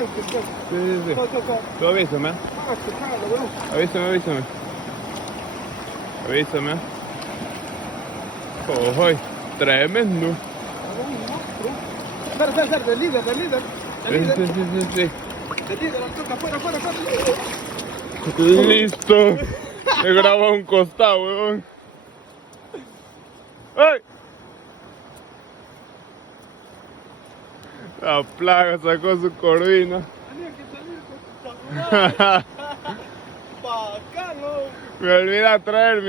Sí. Tú avísame. Avísame. Ojo, tremendo. Espera, del líder. Sí. Del líder, afuera. Listo. Me graba a un costado, weón. ¡Ay! La plaga sacó su corvina. Tenía que salir con su samurai. Bacano. Me olvidé traer mi